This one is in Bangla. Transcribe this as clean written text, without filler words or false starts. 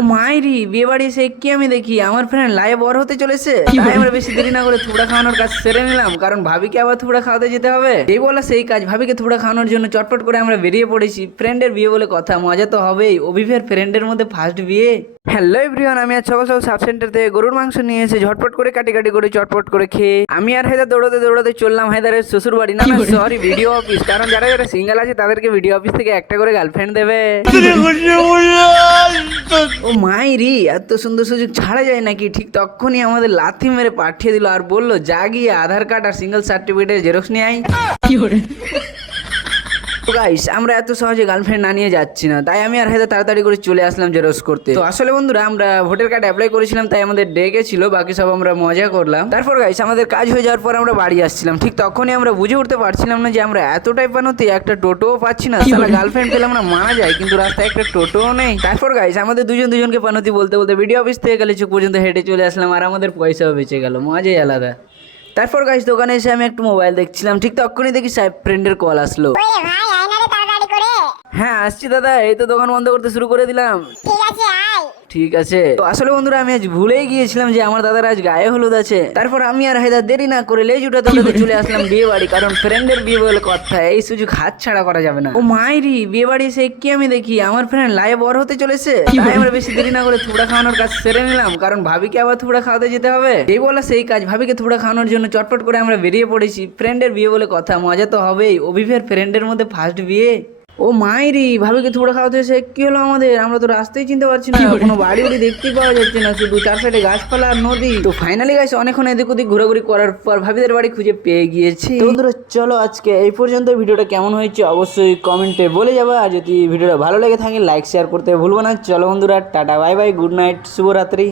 ও মাইরি বিয়ে বাড়ি এসে কি আমি দেখি আমার ফ্রেন্ড লাইভ বর হতে চলেছে। তাই আমরা বেশি দেরি না করে থুবড়া খাওয়ানোর কাজ সেরে নিলাম, কারণ ভাবিকে আবার থুবড়া খাওয়াতে যেতে হবে। এই বলা সেই কাজ, ভাবিকে থুবড়া খাওয়ানোর জন্য চটপট করে আমরা বেরিয়ে পড়েছি। ফ্রেন্ডের বিয়ে বলে কথা, মজা তো হবেই। অভিভের ফ্রেন্ডের মধ্যে ফার্স্ট বিয়ে। হ্যালো এভরিওয়ান, আমি আজ সকাল সকাল সাব সেন্টার থেকে গরুর মাংস নিয়ে এসে ঝটপট করে কাটি কাটি করে চটপট করে খেয়ে আমি আর হায়দার দৌড়াতে দৌড়াতে চললাম হায়দারের শ্বশুর বাড়ি, না সরি ভিডিও অফিস। কারণ যারা যারা সিঙ্গেল আছে তাদেরকে ভিডিও অফিস থেকে একটা করে গার্লফ্রেন্ড দেবে। ও মাইরি, এত সুন্দর সুযোগ ছাড়া যায় নাকি? ঠিক তখনই আমাদের লাথি মেরে পাঠিয়ে দিল আর বললো যা গিয়ে আধার কার্ড আর সিঙ্গেল সার্টিফিকেটের জেরক্স নিয়ে আই। তো গাইস, আমরা এত সহজে গার্লফ্রেন্ড না নিয়ে যাচ্ছি না, তাই আমি আর হায়দার তাড়াতাড়ি করে চলে আসলাম জেরক্স করতে। তো আসলে বন্ধুরা, আমরা ভোটার কার্ড অ্যাপ্লাই করেছিলাম, তাই আমাদের ডেকে ছিল, বাকি সব আমরা মজা করলাম। তারপর গাইস আমাদের কাজ হয়ে যাওয়ার পর আমরা বাড়ি আসছিলাম। ঠিক তখনই আমরা বুঝে উঠতে পারছিলাম না যে আমরা এতটাই পানোতে একটা টোটোও পাচ্ছি না। সালা গার্লফ্রেন্ড পেলে আমরা মানা যায়, কিন্তু রাস্তায় একটা টোটোও নেই। তারপর গাইস আমাদের দুজনকে পানতি বলতে বলতে ভিডিও অফিস থেকে গেলে চুক পর্যন্ত হেঁটে চলে আসলাম, আর আমাদের পয়সাও বেঁচে গেল, মজাই আলাদা। তারপর গাইস দোকানে এসে আমি একটু মোবাইল দেখছিলাম, ঠিক তখনই দেখি সাহেব ফ্রেন্ডের কল আসলো। হ্যাঁ আসছি দাদা, এই তো দোকান বন্ধ করতে শুরু করে দিলাম। ঠিক আছে। তো আসলে বন্ধুরা, আমি আজ ভুলেই গিয়েছিলাম যে আমার দাদার আজ গায়ে হলুদ আছে। তারপর আমি আর হায়দার দেরি না করে লেজ উঠাতে উঠাতে চলে আসলাম বিয়ে বাড়ি, কারণ ফ্রেন্ডের বিয়ে বলে কথা, এই সুযোগ হাত ছাড়া করা যাবে না। ও মাইরি বিয়ে বাড়ি এসে কি আমি দেখি আমার ফ্রেন্ড লাইভ বর হতে চলেছে। তাই আমরা বেশি দেরি না করে থুবড়া খাওয়ানোর কাজ সেরে নিলাম, কারণ ভাবিকে আবার থুবড়া খাওয়াতে যেতে হবে। এই বলা সেই কাজ, ভাবিকে থুবড়া খাওয়ানোর জন্য চটপট করে আমরা বেরিয়ে পড়েছি। ফ্রেন্ডের বিয়ে বলে কথা, মজা তো হবেই। অভিভের ফ্রেন্ডের মধ্যে ফার্স্ট বিয়ে। ও মাইরি, ভাবিকে থুবড়া খাওয়াতে এসে কি হলো আমাদের? আমরা তো রাস্তায় চিনতে পারছি না, কোনো বাড়ি উড়ি দেখতেই পাওয়া যাচ্ছে না, শুধু চার সাইডে গাছপালা আর নদী। তো ফাইনালি গাইস অনেকক্ষণ এদিক ওদিক ঘোরাঘুরি করার পর ভাবিদের বাড়ি খুঁজে পেয়ে গিয়েছি। তো বন্ধুরা চলো আজকে এই পর্যন্ত। ভিডিওটা কেমন হয়েছে অবশ্যই কমেন্টে বলে যাবে, আর যদি ভিডিওটা ভালো লেগে থাকে লাইক শেয়ার করতে ভুলবো না। চলো বন্ধুরা, tata bye bye, good night, শুভরাত্রি।